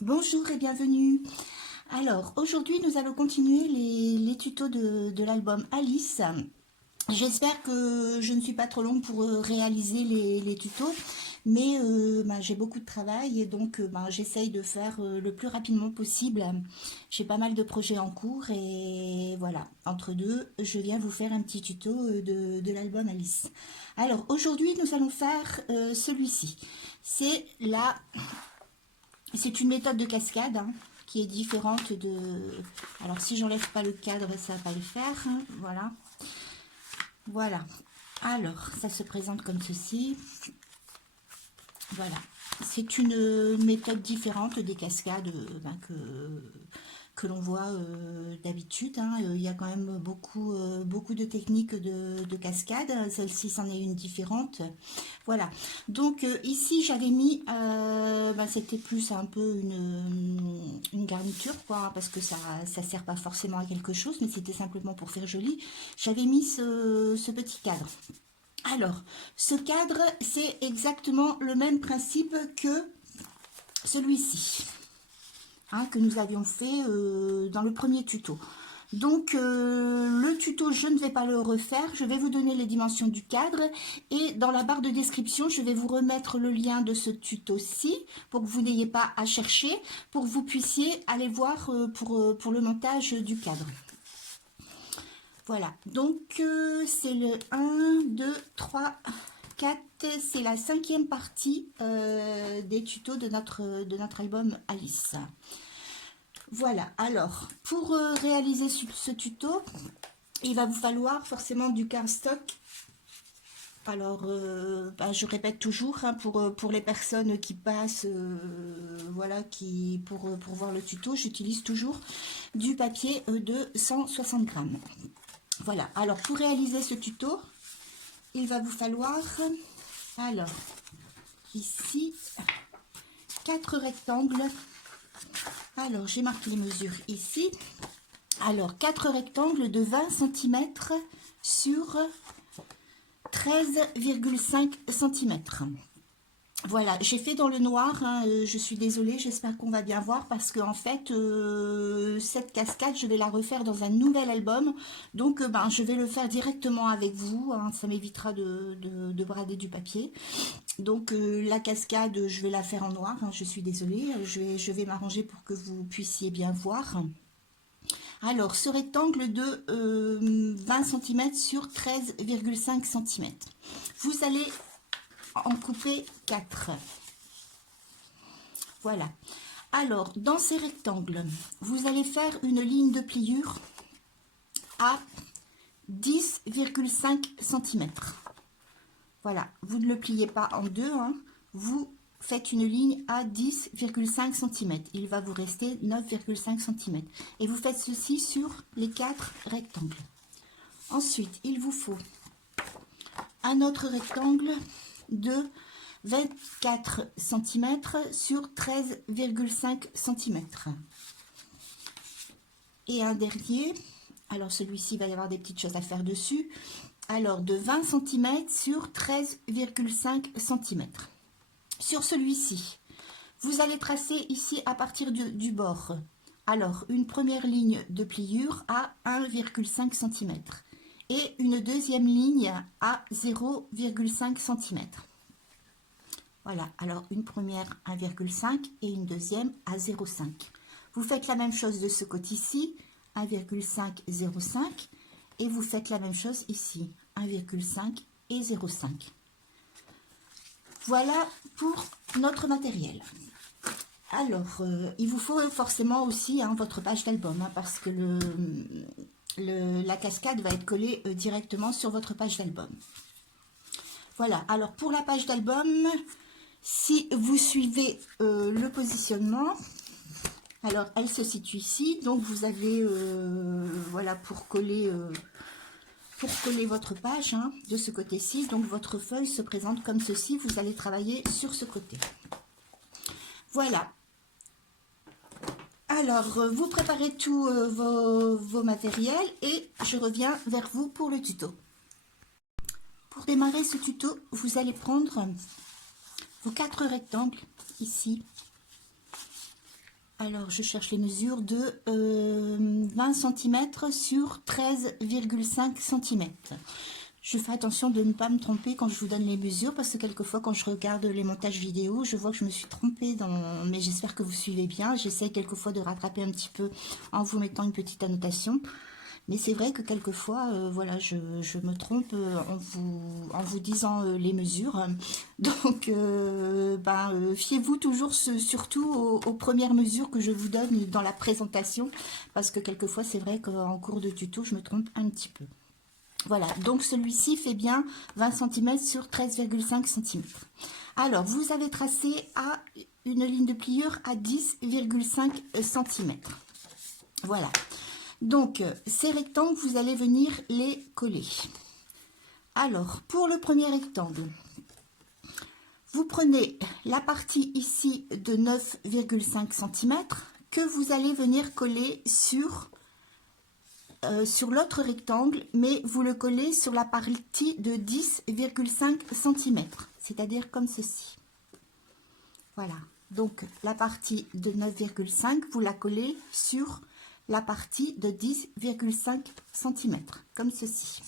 Bonjour et bienvenue. Alors, aujourd'hui, nous allons continuer les tutos de l'album Alice. J'espère que je ne suis pas trop longue pour réaliser les tutos, mais j'ai beaucoup de travail et donc j'essaye de faire le plus rapidement possible. J'ai pas mal de projets en cours et voilà, entre deux, je viens vous faire un petit tuto de l'album Alice. Alors, aujourd'hui, nous allons faire celui-ci. C'est une méthode de cascade qui est différente de... Alors si j'enlève pas le cadre, ça va pas le faire. Voilà. Voilà. Alors, ça se présente comme ceci. Voilà. C'est une méthode différente des cascades que l'on voit d'habitude. Il y a quand même beaucoup de techniques de cascade. Celle-ci, c'en est une différente. Voilà. Donc ici, j'avais mis, c'était plus un peu une garniture, quoi, parce que ça sert pas forcément à quelque chose, mais c'était simplement pour faire joli. J'avais mis ce petit cadre. Alors, ce cadre, c'est exactement le même principe que celui-ci, que nous avions fait dans le premier tuto. Donc, le tuto, je ne vais pas le refaire. Je vais vous donner les dimensions du cadre. Et dans la barre de description, je vais vous remettre le lien de ce tuto-ci pour que vous n'ayez pas à chercher, pour que vous puissiez aller voir pour le montage du cadre. Voilà, donc c'est le 1, 2, 3, 4, c'est la 5e partie des tutos de notre album Alice. Voilà, alors pour réaliser ce tuto, il va vous falloir forcément du cardstock. Alors, je répète toujours, pour les personnes qui passent, voilà, pour voir le tuto, j'utilise toujours du papier de 160 grammes. Voilà, alors pour réaliser ce tuto, il va vous falloir, alors, ici, 4 rectangles. Alors, j'ai marqué les mesures ici. Alors, 4 rectangles de 20 cm sur 13,5 cm. Voilà, j'ai fait dans le noir, je suis désolée, j'espère qu'on va bien voir parce que en fait, cette cascade, je vais la refaire dans un nouvel album. Donc, je vais le faire directement avec vous, ça m'évitera de brader du papier. Donc, la cascade, je vais la faire en noir, je suis désolée, je vais m'arranger pour que vous puissiez bien voir. Alors, ce rectangle de 20 cm sur 13,5 cm, vous allez en couper 4. Voilà. Alors, dans ces rectangles, vous allez faire une ligne de pliure à 10,5 cm. Voilà, vous ne le pliez pas en deux, vous faites une ligne à 10,5 cm. Il va vous rester 9,5 cm. Et vous faites ceci sur les 4 rectangles. Ensuite, il vous faut un autre rectangle de 24 cm sur 13,5 cm. Et un dernier, alors celui-ci va y avoir des petites choses à faire dessus, alors de 20 cm sur 13,5 cm. Sur celui-ci, vous allez tracer ici à partir du bord, alors une première ligne de pliure à 1,5 cm et une deuxième ligne à 0,5 cm. Voilà, alors une première 1,5 et une deuxième à 0,5. Vous faites la même chose de ce côté-ci, 1,5, 0,5. Et vous faites la même chose ici, 1,5 et 0,5. Voilà pour notre matériel. Alors, il vous faut forcément aussi votre page d'album, parce que la cascade va être collée directement sur votre page d'album. Voilà, alors pour la page d'album, si vous suivez le positionnement, alors elle se situe ici, donc vous avez, voilà, pour coller votre page de ce côté-ci, donc votre feuille se présente comme ceci, vous allez travailler sur ce côté. Voilà. Alors, vous préparez tous vos matériels et je reviens vers vous pour le tuto. Pour démarrer ce tuto, vous allez prendre vos 4 rectangles ici. alors je cherche les mesures de 20 cm sur 13,5 cm. Je fais attention de ne pas me tromper quand je vous donne les mesures, parce que quelquefois quand je regarde les montages vidéo, je vois que je me suis trompée mais j'espère que vous suivez bien. J'essaie quelquefois de rattraper un petit peu en vous mettant une petite annotation. Mais c'est vrai que quelquefois, voilà, je me trompe en vous disant les mesures. Donc, fiez-vous toujours surtout aux premières mesures que je vous donne dans la présentation, parce que quelquefois, c'est vrai qu'en cours de tuto, je me trompe un petit peu. Voilà, donc celui-ci fait bien 20 cm sur 13,5 cm. Alors, vous avez tracé à une ligne de pliure à 10,5 cm. Voilà. Donc, ces rectangles, vous allez venir les coller. Alors, pour le premier rectangle, vous prenez la partie ici de 9,5 cm que vous allez venir coller sur l'autre rectangle, mais vous le collez sur la partie de 10,5 cm, c'est-à-dire comme ceci. Voilà, donc la partie de 9,5, vous la collez sur la partie de 10,5 cm, comme ceci.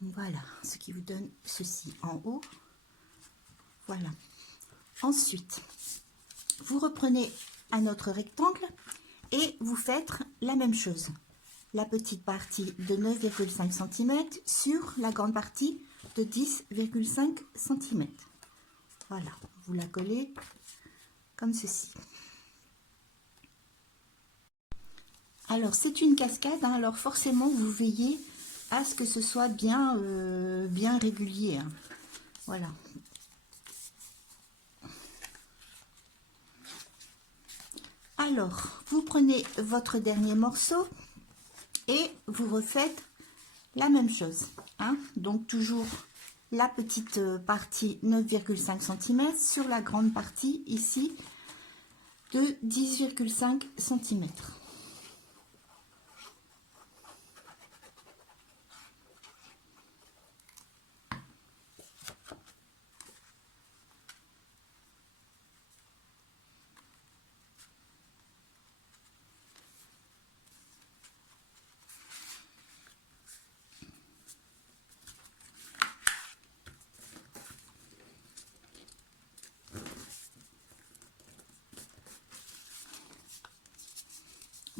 Voilà, ce qui vous donne ceci en haut. Voilà. Ensuite, vous reprenez un autre rectangle et vous faites la même chose. La petite partie de 9,5 cm sur la grande partie de 10,5 cm. Voilà, vous la collez comme ceci. Alors, c'est une cascade, hein, alors forcément, vous veillez à ce que ce soit bien, bien régulier. Hein. Voilà. Alors, vous prenez votre dernier morceau et vous refaites la même chose. Hein. Donc, toujours la petite partie 9,5 cm sur la grande partie ici de 10,5 cm.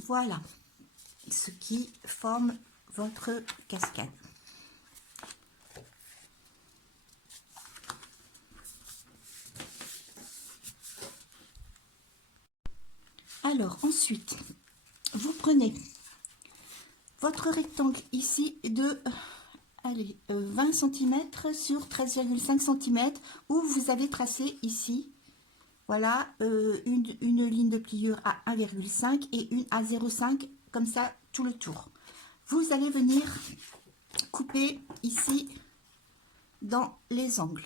Voilà ce qui forme votre cascade. Alors ensuite, vous prenez votre rectangle ici de 20 cm sur 13,5 cm où vous avez tracé ici, voilà, une ligne de pliure à 1,5 et une à 0,5, comme ça tout le tour. Vous allez venir couper ici dans les angles.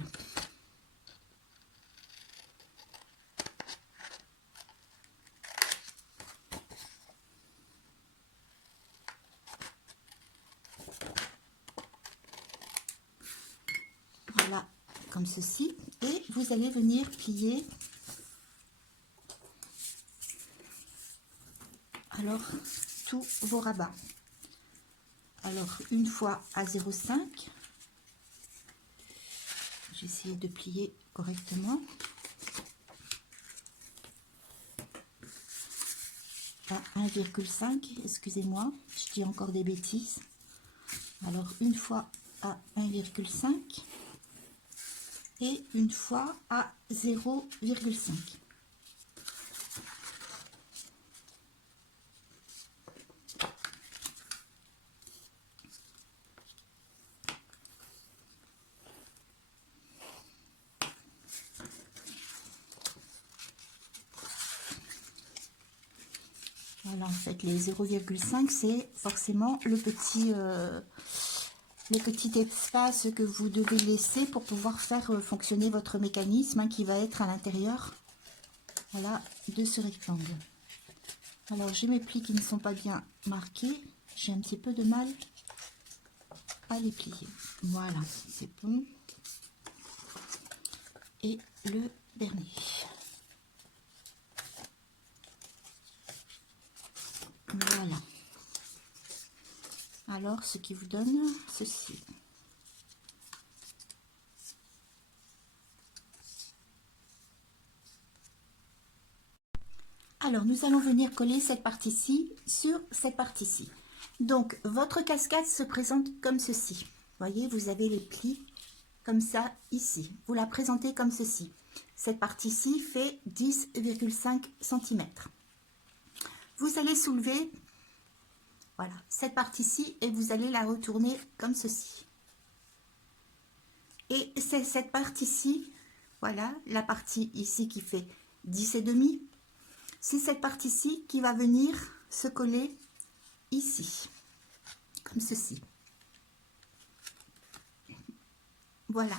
Voilà, comme ceci. Et vous allez venir plier alors tous vos rabats. Alors, une fois à 0,5, j'ai essayé de plier correctement. À 1,5, excusez-moi, je dis encore des bêtises. Alors, une fois à 1,5 et une fois à 0,5. Voilà, en fait, les 0,5, c'est forcément le petit espace que vous devez laisser pour pouvoir faire fonctionner votre mécanisme, hein, qui va être à l'intérieur, voilà, de ce rectangle. Alors, j'ai mes plis qui ne sont pas bien marqués. J'ai un petit peu de mal à les plier. Voilà, c'est bon. Et le dernier. Voilà. Alors, ce qui vous donne ceci. Alors, nous allons venir coller cette partie-ci sur cette partie-ci. Donc, votre cascade se présente comme ceci. Voyez, vous avez les plis comme ça ici. Vous la présentez comme ceci. Cette partie-ci fait 10,5 cm. Vous allez soulever, voilà, cette partie-ci et vous allez la retourner comme ceci. Et c'est cette partie-ci, voilà, la partie ici qui fait 10,5. C'est cette partie-ci qui va venir se coller ici, comme ceci. Voilà.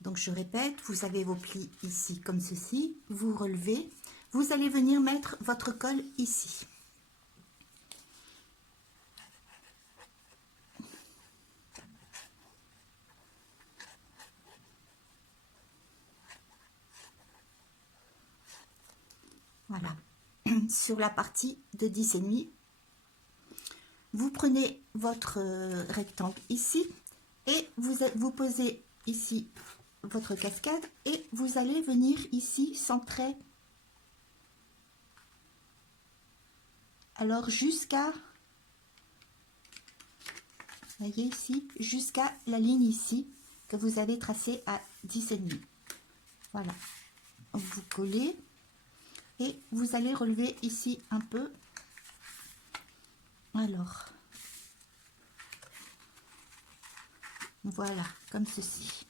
Donc je répète, vous avez vos plis ici comme ceci, vous relevez, vous allez venir mettre votre colle ici. Voilà, sur la partie de 10,5. Vous prenez votre rectangle ici et vous posez ici votre cascade et vous allez venir ici centrer. Alors jusqu'à, voyez ici, jusqu'à la ligne ici que vous avez tracée à 10,5. Voilà, vous collez et vous allez relever ici un peu. Alors, voilà, comme ceci.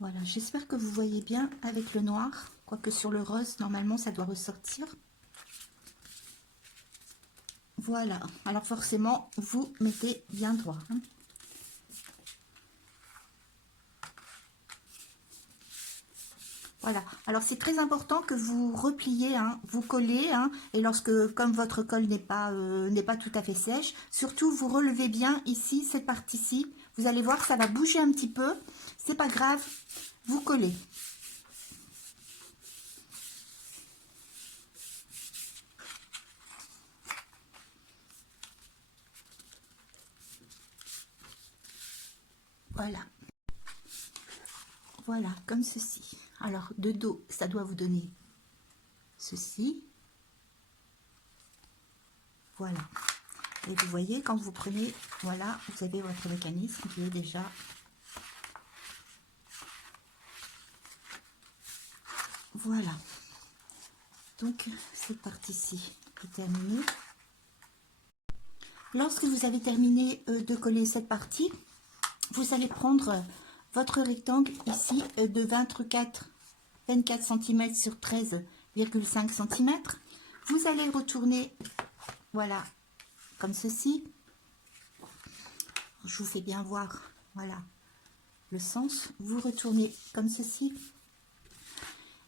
Voilà, j'espère que vous voyez bien avec le noir, quoique sur le rose, normalement, ça doit ressortir. Voilà, alors forcément, vous mettez bien droit. Hein. Voilà, alors c'est très important que vous repliez, hein, vous collez, hein, et lorsque, comme votre colle n'est pas tout à fait sèche, surtout vous relevez bien ici, cette partie-ci, vous allez voir, ça va bouger un petit peu, c'est pas grave, vous collez. Voilà. Voilà, comme ceci. Alors, de dos, ça doit vous donner ceci. Voilà. Et vous voyez, quand vous prenez, voilà, vous avez votre mécanisme qui est déjà... Voilà. Donc, cette partie-ci est terminée. Lorsque vous avez terminé de coller cette partie, vous allez prendre votre rectangle ici de 24 cm sur 13,5 cm. Vous allez retourner, voilà, comme ceci. Je vous fais bien voir, voilà, le sens. Vous retournez comme ceci.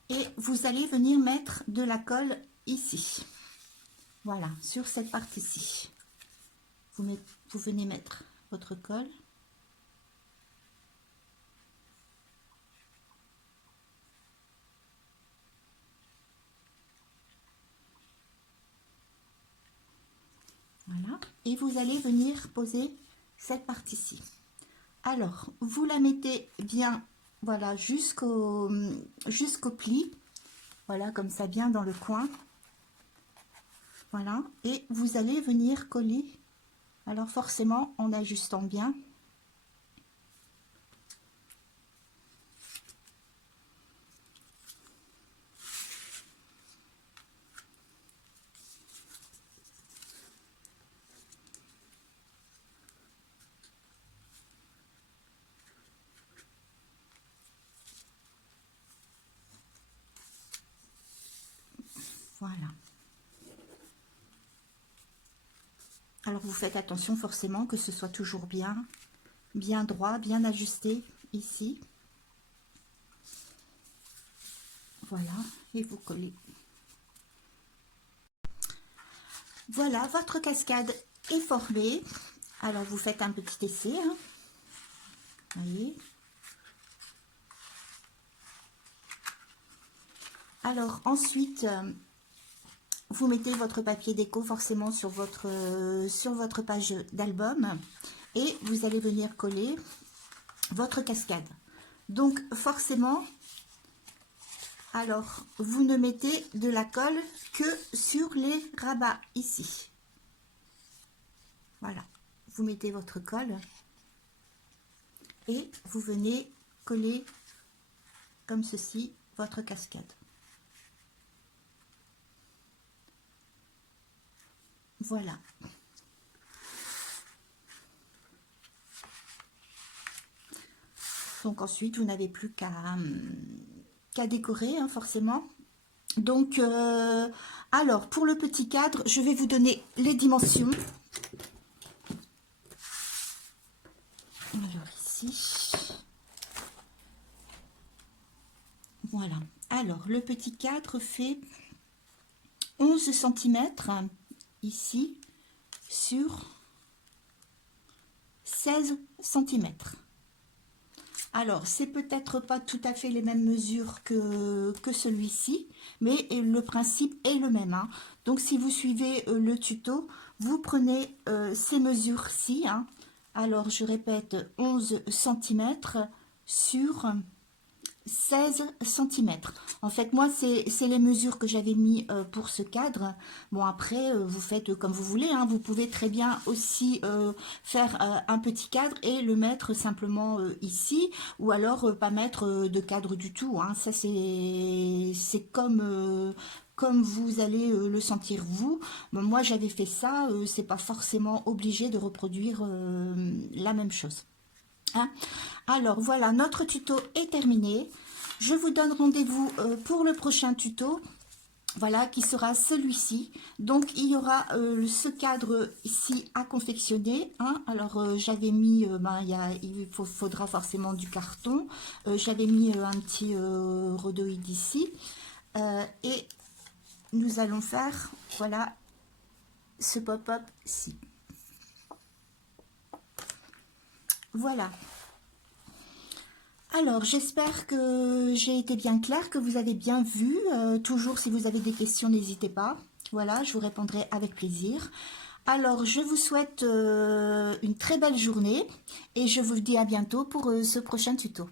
Et vous allez venir mettre de la colle ici. Voilà, sur cette partie-ci. Vous venez mettre votre colle. Voilà, et vous allez venir poser cette partie-ci. Alors, vous la mettez bien, voilà, jusqu'au pli. Voilà, comme ça, bien dans le coin. Voilà, et vous allez venir coller. Alors, forcément, en ajustant bien. Voilà. Alors, vous faites attention forcément que ce soit toujours bien bien droit, bien ajusté ici. Voilà, et vous collez. Voilà, votre cascade est formée. Alors, vous faites un petit essai. Hein. Voyez. Alors, ensuite, vous mettez votre papier déco forcément sur votre page d'album et vous allez venir coller votre cascade. Donc, forcément, alors, vous ne mettez de la colle que sur les rabats ici. Voilà, vous mettez votre colle et vous venez coller comme ceci votre cascade. Voilà. Donc ensuite, vous n'avez plus qu'à décorer, hein, forcément. Donc, alors, pour le petit cadre, je vais vous donner les dimensions. Alors, ici. Voilà. Alors, le petit cadre fait 11 cm ici sur 16 cm. Alors, c'est peut-être pas tout à fait les mêmes mesures que celui-ci, mais le principe est le même. Hein. Donc, si vous suivez le tuto, vous prenez ces mesures-ci. Hein. Alors, je répète, 11 cm sur 16 cm. En fait, moi, c'est les mesures que j'avais mis pour ce cadre. Bon, après, vous faites comme vous voulez. Hein. Vous pouvez très bien aussi faire un petit cadre et le mettre simplement ici. Ou alors, pas mettre de cadre du tout. Hein. Ça, c'est comme vous allez le sentir vous. Bon, moi, j'avais fait ça. C'est pas forcément obligé de reproduire la même chose. Hein. Alors voilà, notre tuto est terminé. Je vous donne rendez-vous pour le prochain tuto, voilà, qui sera celui-ci. Donc il y aura ce cadre ici à confectionner. Hein. Alors j'avais mis, il faudra forcément du carton. J'avais mis un petit rhodoïde ici. Et nous allons faire, voilà, ce pop-up-ci. Voilà. Alors, j'espère que j'ai été bien claire, que vous avez bien vu. Toujours, si vous avez des questions, n'hésitez pas. Voilà, je vous répondrai avec plaisir. Alors, je vous souhaite une très belle journée et je vous dis à bientôt pour ce prochain tuto.